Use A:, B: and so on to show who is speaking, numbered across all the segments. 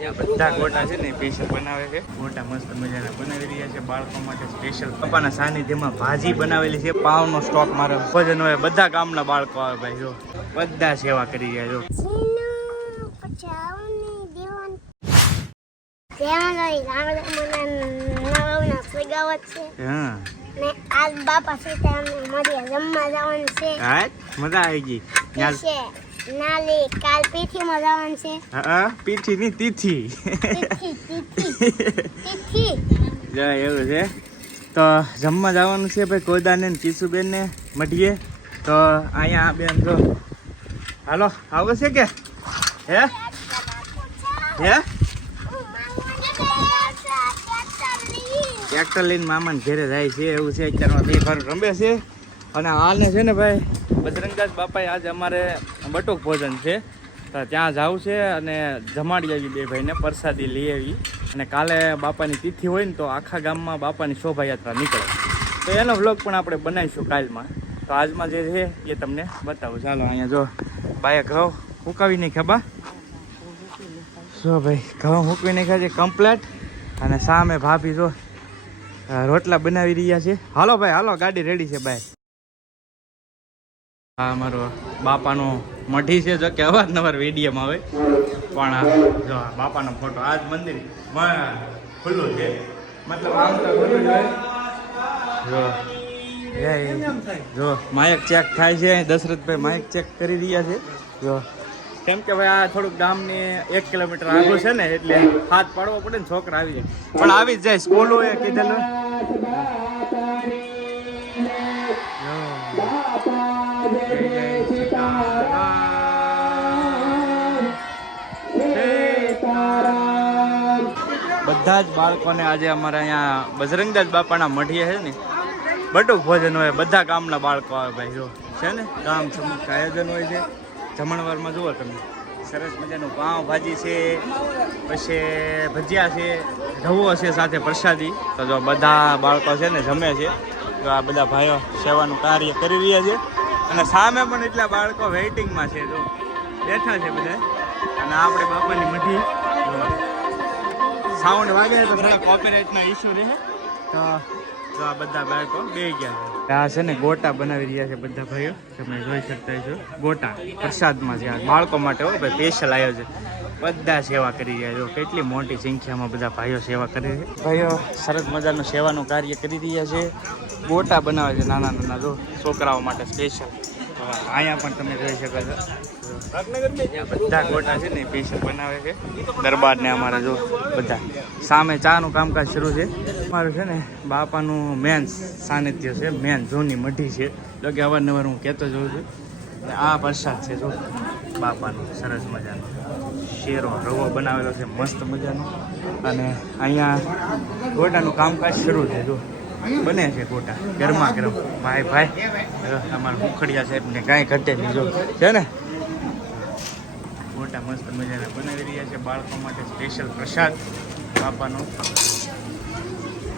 A: આ બધા ગોટા છે ને સ્પેશિયલ બનાવે છે. ગોટા મસ્ત મજાના બનાવી રહ્યા છે બાળકો માટે સ્પેશિયલ પપ્પાના સાનિધ્યમાં ભાજી બનાવેલી છે પાવનો સ્ટોક મારે ભોજન હોય બધા ગામના બાળકો આવે ભાઈ જો. બધા સેવા કરી રહ્યા જો. મજા આવી ગઈ.
B: છે નાલી કાલ
A: હા પીઠીની તિથિ.
B: તિથિ
A: એવું છે. તો જમવા જવાનું છે ભાઈ કોદાને ને કિશુબેન ને મઢીએ. તો અહીંયા બેન તો હાલો આવો છે કે? હે? હે? ટ્રેક્ટર લઈને મામાને ઘેરે જાય છે એવું છે અત્યારમાં બે ભાર રમે છે. અને હાલને છે ને ભાઈ બજરંગદાસ બાપાએ આજે અમારે બટુક ભોજન છે. તો ત્યાં જવું છે અને જમાડી આવી બે ભાઈને પ્રસાદી લઈ આવી. અને કાલે બાપાની તિથિ હોય ને તો આખા ગામમાં બાપાની શોભાયાત્રા નીકળે. તો એનો વ્લોગ પણ આપણે બનાવીશું કાલમાં. તો આજમાં જે છે એ તમને બતાવું. ચાલો, અહીંયા જો બાએ ઘઉં હુકાવી નહીં બા. જો ભાઈ, ઘઉં મૂકવી નાખ્યા છે કમ્પ્લેટ અને સામે ભાભી જો રોટલા બનાવી રહ્યા છે. હાલો ભાઈ, હાલો, ગાડી રેડી છે ભાઈ હા અમારો બાપાનો મઢી છે જો કે અવારનવાર વેડિયમ આવે. પણ જો બાપાનો ફોટો આ જ મંદિર. ખુલ્લું છે. મતલબ આમ તો ખુલ્લું જ જો. માયક ચેક થાય છે. દશરથભાઈ માયક ચેક કરી રહ્યા છે. જો. કેમ કે ભાઈ આ થોડુંક ગામની એક કિલોમીટર આગળ છે ને, એટલે હાથ પાડવો પડે ને, છોકરા આવી જાય. પણ આવી જ જાય. સ્કૂલો એ કીધેલું. બધા જ બાળકોને આજે અમારે અહીંયા બજરંગદાસ બાપાના મઢીએ છે ને, બટુક ભોજન હોય, બધા ગામના બાળકો આવે ભાઈ, જો, છે ને? ગામ સમૂહ આયોજન હોય છે. જમણવારમાં જુઓ તમે, સરસ મજાનું પાઉં ભાજી છે, પછી ભજીયા છે, રવો છે સાથે પ્રસાદી. તો જો બધા બાળકો છે ને જમે છે. તો આ બધા ભાઈઓ સેવાનું કાર્ય કરી રહ્યા છે. અને સામે પણ એટલા બાળકો વેઇટિંગમાં છે, જો, બેઠા છે બધા. અને આપણે બાપાની મઢી. સાઉન્ડ વાગે તો થોડા કોપીરાઇટના ઇશ્યુ રહે. તો તો આ બધા બાળકો બે ગયા છે. આ છે ને ગોટા બનાવી રહ્યા છે બધા ભાઈઓ. તમે જોઈ શકતા છો ગોટા પ્રસાદમાં છે. આ બાળકો માટે હો ભાઈ સ્પેશિયલ આયોજન. બધા સેવા કરી રહ્યા છો. કેટલી મોટી સંખ્યામાં બધા ભાઈઓ સેવા કરી રહ્યા છે. ભાઈઓ સરસ મજાનું સેવાનું કાર્ય કરી રહ્યા છે. ગોટા બનાવે છે નાના નાના જો છોકરાઓ માટે સ્પેશિયલ અહીંયા પણ તમે જોઈ શકો છો. બધા ગોટા છે ને પેશન્ટ બનાવે છે. દરબાર ને અમારા જો બધા. સામે ચાનું કામકાજ શરૂ છે. અમારું છે ને, બાપાનું મેન સાનિધ્ય છે મેન જૂની મઢી છે. જો કે અવારનવાર હું કહેતો જોઉં છું. અને આ પ્રસાદ છે જો, બાપાનો, સરસ મજાનો. શેરો, રવો બનાવેલો છે, મસ્ત મજાનો. અને અહીંયા ગોટાનું કામકાજ શરૂ છે, જો. બને છે ગોટા, ગરમા ગરમ. ભાઈ ભાઈ અમારા મુખડિયા સાહેબને કાંઈ ઘટે નહીં, જો. છે ને? ગોટા મસ્ત મજાના બનાવી રહ્યા છે બાળકો માટે સ્પેશિયલ પ્રસાદ. બાપાનો.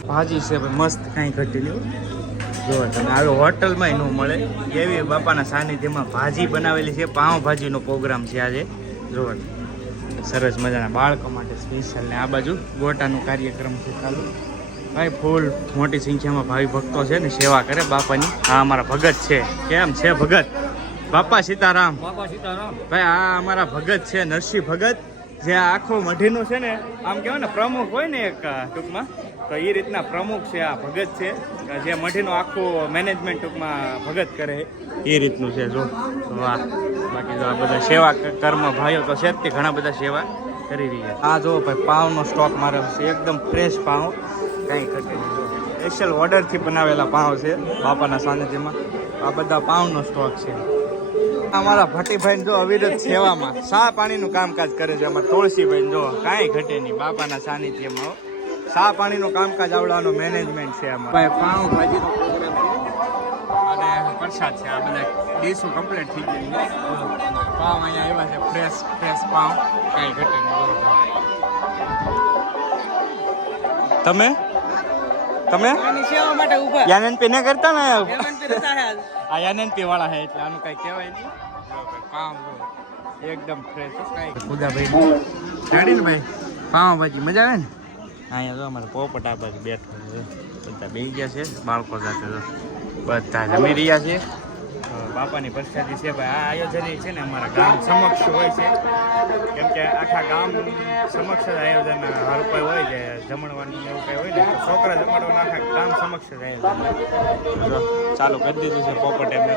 A: ભાજી છે, ભાઈ, મસ્ત કાંઈ ઘટી નહીં જો, તમે આવી હોટલમાં ન મળે. એવી બાપાના સાનિધ્યમાં ભાજી બનાવેલી છે. પાઉં ભાજીનો પ્રોગ્રામ છે આજે. જો, સરસ મજાના બાળકો માટે સ્પેશિયલ ને આ બાજુ ગોટાનું કાર્યક્રમ છે ચાલુ. ભાઈ ફૂલ મોટી સંખ્યામાં ભાવિ ભક્તો છે ને સેવા કરે બાપાની. આ અમારા ભગત છે. કેમ છે ભગત? બાપા સીતારામ.
C: બાપા સીતારામ.
A: ભાઈ આ અમારા ભગત છે નરસિંહ ભગત. જે આખો મઢીનું છે ને આમ કહેવાય ને પ્રમુખ હોય ને એક ટૂંકમાં તો એ રીતના પ્રમુખ છે આ ભગત છે. જે મઢીનો આખું મેનેજમેન્ટ ટૂંકમાં ભગત કરે. એ રીતનું છે જો. વાહ. બાકી જો આ બધા સેવા કર્મ ભાઈઓ તો છે જ તે ઘણા બધા સેવા કરી રહ્યા આ જો ભાઈ પાવનો સ્ટોક મારે છે. એકદમ ફ્રેશ પાવ. કાંઈ ઘટે નહીં. સ્પેશિયલ ઓર્ડરથી બનાવેલા પાઉં છે બાપાના સાનિધ્યમાં. આ બધા પાઉંનો સ્ટોક છે. અમારા ભટ્ટીભાઈ જો અવિરત સેવામાં સા પાણીનું કામકાજ કરે છે. અમારા તુલસીભાઈ જો કાંઈ ઘટે નહીં બાપાના સાનિધ્યમાં સા પાણીનું કામકાજ આવડવાનું મેનેજમેન્ટ છે અમારે. પાઉં ભાજીનો પ્રોગ્રામ છે. અને પ્રસાદ છે. આ બધા ડીશો કમ્પ્લીટ થઈ છે. પાઉં અહીંયા એવા છે. ફ્રેશ ફ્રેશ પાઉં કાંઈ ઘટે નહીં. તમે? તમે?
C: આની સેવા માટે ઊભા
A: યાનંદપી ન કરતા ને?
C: હે
A: આ યાનંદપી વાળા છે એટલે આનું કઈ કહેવાય નહીં. ભાઈ, જો. એકદમ ફ્રેશ કાંઈ ખુદાભાઈ જાણી ને ભાઈ? પાવભાજી મજા આવે ને? અહીંયા તો અમારે પોપટ આ બાજુ બેઠો છે. બધા બે ગયા છે બાળકો સાથે તો. બધા જમી રહ્યા છે. બાપાની પ્રસાદી છે ભાઈ. આ આયોજન છે ને અમારા ગામ સમક્ષ હોય છે. કેમ કે આખા ગામ સમક્ષ આયોજન હર કોઈ હોય છે. જમણવાનું એવું કંઈ હોય ને છોકરા જમાડવા નાખે કામ સમક્ષ જ આયોજન હોય. તો જો ચાલુ કરી દીધું છે પોપટ એમને.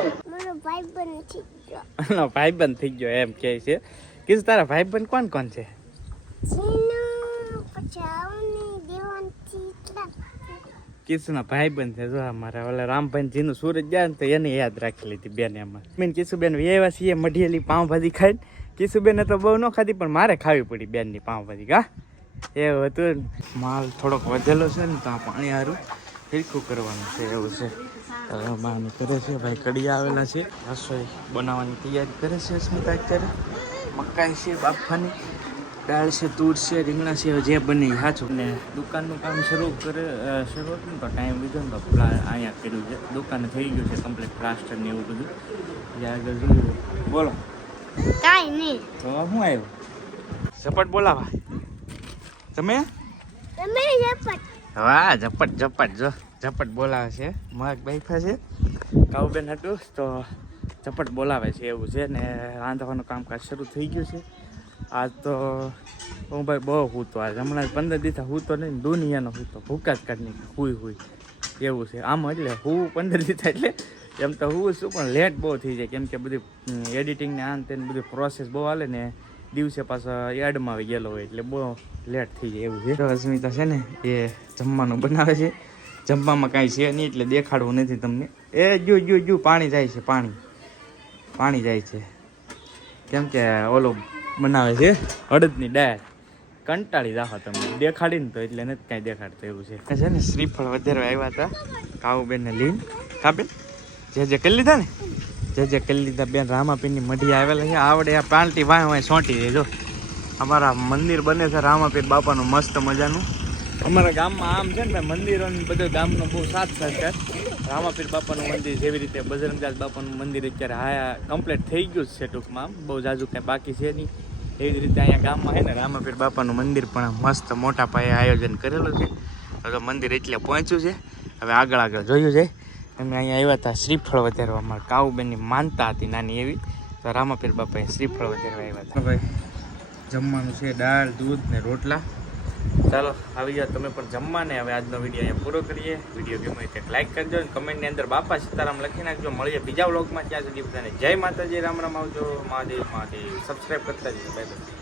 B: ભાઈ બંધ થઈ ગયો
A: એમ કહે છે. કીધું તારા ભાઈબંધ કોણ કોણ છે?
B: કિસુના
A: ભાઈ ભાઈબંધ છે. જો અમારા ઓલા રામભાઈ જીનું સુરત ગયા ને તો એને યાદ રાખી લીધી બેન એમાં. કિસુબેન એવા વ્યવા છીએ મઢિયેલી પાઉંભાજી ખાઈને. કિસુબેને તો બહુ ન ખાધી પણ મારે ખાવી પડી બેનની પાઉંભાજી કા? એવું હતું. માલ થોડોક વધેલો છે ને તો આ પાણી સારું ફીરકું કરવાનું છે એવું છે. હવે કરે છે ભાઈ કડી આવેલા છે. રસોઈ બનાવવાની તૈયારી કરે છે અસ્મિતા અત્યારે. મકાઈ છે બાફાની દાળ છે તૂર છે રીંગણા છે જે બની એ સાચું ને દુકાનનું કામ શરૂ કરે શરૂ હતું ને તો ટાઈમ લીધો ને તો અહીંયા કર્યું છે. દુકાન થઈ ગયું છે કમ્પ્લીટ પ્લાસ્ટર ને એવું બધું. જે આગળ જોયું બોલો.
B: કાંઈ નહીં.
A: તો હું આવ્યો? સપટ બોલાવા. તમે?
B: તમે ઝપટ.
A: વાહ ઝપટ ઝપટ જો. ઝપટ બોલાવે છે. મગ બાઈફા છે. કાઉબેન હતું તો ઝપટ બોલાવે છે એવું છે ને રાંધવાનું કામકાજ શરૂ થઈ ગયું છે. આજ તો હું ભાઈ બહુ હૂતો. આજ હમણાં પંદર દિવસ હૂતો નહીં દુનિયાનો હૂતો. ભૂકા જ કાઢી. હુઈ હુઈ. એવું છે. આમ એટલે હું પંદર દિવસ એટલે એમ તો હું શું પણ લેટ બહુ થઈ જાય. કેમ કે બધી એડિટિંગ ને આન તેને બધી પ્રોસેસ બહુ હાલે ને દિવસે પાછા યાર્ડમાં આવી ગયેલો હોય એટલે બહુ લેટ થઈ જાય એવું છે. અસ્મિતા છે ને એ જમવાનું બનાવે છે. જમવામાં કાંઈ છે નહીં એટલે દેખાડવું નથી તમને. એ જો જો જો પાણી જાય છે પાણી. પાણી જાય છે. કેમ કે ઓલો બનાવે છે અડદની દાળ. કંટાળી રાખો તમે. દેખાડીને તો એટલે નથી કાંઈ દેખાડતો એવું છે. છે ને શ્રીફળ વધારે આવ્યા હતા. કાવુબેનને લઈને. કાબેન જે જે કરી લીધા ને? જે જે કરી લીધા બેન રામાપીરની મઢી આવેલા છે. આવડે આ પાલટી વાય વાય સોંટી દેજો. અમારા મંદિર બને છે રામાપીર બાપાનું મસ્ત મજાનું. અમારા ગામમાં આમ છે ને ભાઈ, મંદિરો ને બધું ગામનો બહુ સાથ સહકાર રામાપીર બાપાનું મંદિર જેવી રીતે બજરંગદાસ બાપાનું મંદિર અત્યારે હા કમ્પ્લીટ થઈ ગયું છે ટૂંકમાં આમ. બહુ જાજુ કાંઈ બાકી છે નહીં. એવી જ રીતે અહીંયા ગામમાં છે ને રામાપીર બાપાનું મંદિર પણ મસ્ત મોટા પાયે આયોજન કરેલું છે. હવે મંદિર એટલે પહોંચ્યું છે. હવે આગળ આગળ જોયું છે. અમે અહીંયા આવ્યા હતા શ્રીફળ વધારવા. અમારા કાઉબેનની માનતા હતી નાની એવી. તો રામાપીર બાપાએ શ્રીફળ વધારવા આવ્યા હતા ભાઈ, જમવાનું છે દાળ, દૂધ ને રોટલા. ચાલો, આવી જાઓ તમે પણ જમવા ને હવે આજનો વીડિયો અહીંયા પૂરો કરીએ. વીડિયો ગમે તો લાઈક કરજો અને કમેન્ટની અંદર બાપા સીતારામ લખી નાખજો. મળીએ બીજા વ્લોગમાં ત્યાં સુધી બધાને જય માતાજી. રામ રામ આવજો. મહાદેવ મહાદેવ. સબસ્ક્રાઈબ કરતા જઈએ બાય બાય